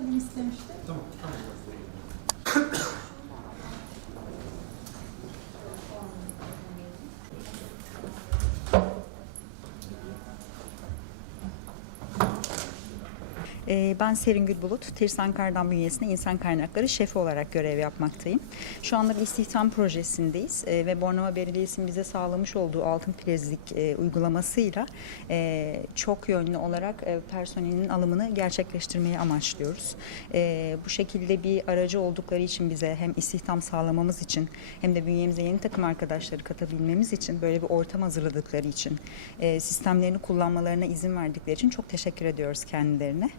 Salim istemişti. Ben Serin Gülbulut, Tirsan Kardan bünyesinde insan kaynakları şefi olarak görev yapmaktayım. Şu anda bir istihdam projesindeyiz Ee, ve Bornova Belediyesi'nin bize sağlamış olduğu altın plezlik e, uygulamasıyla e, çok yönlü olarak e, personelin alımını gerçekleştirmeyi amaçlıyoruz. Bu şekilde bir aracı oldukları için bize hem istihdam sağlamamız için hem de bünyemize yeni takım arkadaşları katabilmemiz için böyle bir ortam hazırladıkları için sistemlerini kullanmalarına izin verdikleri için çok teşekkür ediyoruz kendilerine.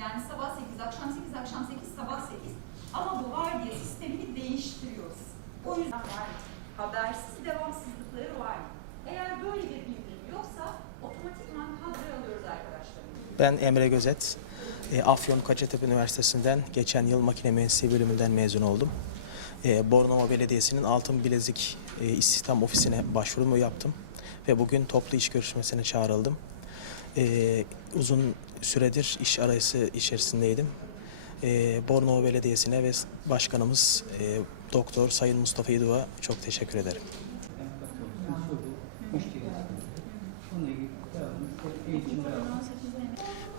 Yani sabah 8, akşam 8, akşam 8, sabah 8. Ama bu var diye sistemini değiştiriyoruz. O yüzden var. Habersiz devamsızlıkları var. Eğer böyle bir bildirim yoksa otomatikman kadroya alıyoruz arkadaşlarımızı. Ben Emre Gözet. E, Afyon Kocatepe Üniversitesi'nden geçen yıl makine mühendisliği bölümünden mezun oldum. E, Bornova Belediyesi'nin Altın Bilezik e, İstihdam Ofisi'ne başvurumu yaptım ve bugün toplu iş görüşmesine çağrıldım. E, uzun süredir iş arayışı içerisindeydim. E, Bornova Belediyesi'ne ve başkanımız e, Doktor Sayın Mustafa İdua çok teşekkür ederim.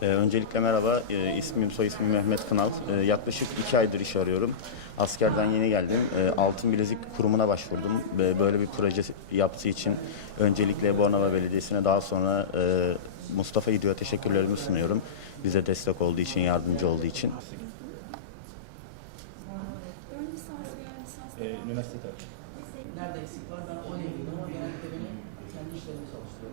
Ee, öncelikle merhaba, ee, ismim soy ismim Mehmet Kınal. Ee, yaklaşık iki aydır iş arıyorum. Askerden yeni geldim. Ee, Altın Bilezik Kurumu'na başvurdum. Ee, böyle bir proje yaptığı için öncelikle Bornova Belediyesi'ne daha sonra e, Mustafa İdio'ya teşekkürlerimi sunuyorum. Bize destek olduğu için, yardımcı olduğu için. Nerede eksik var ben oraya gidiyorum ama genellikle beni kendi işlerinde çalıştırıyorlar.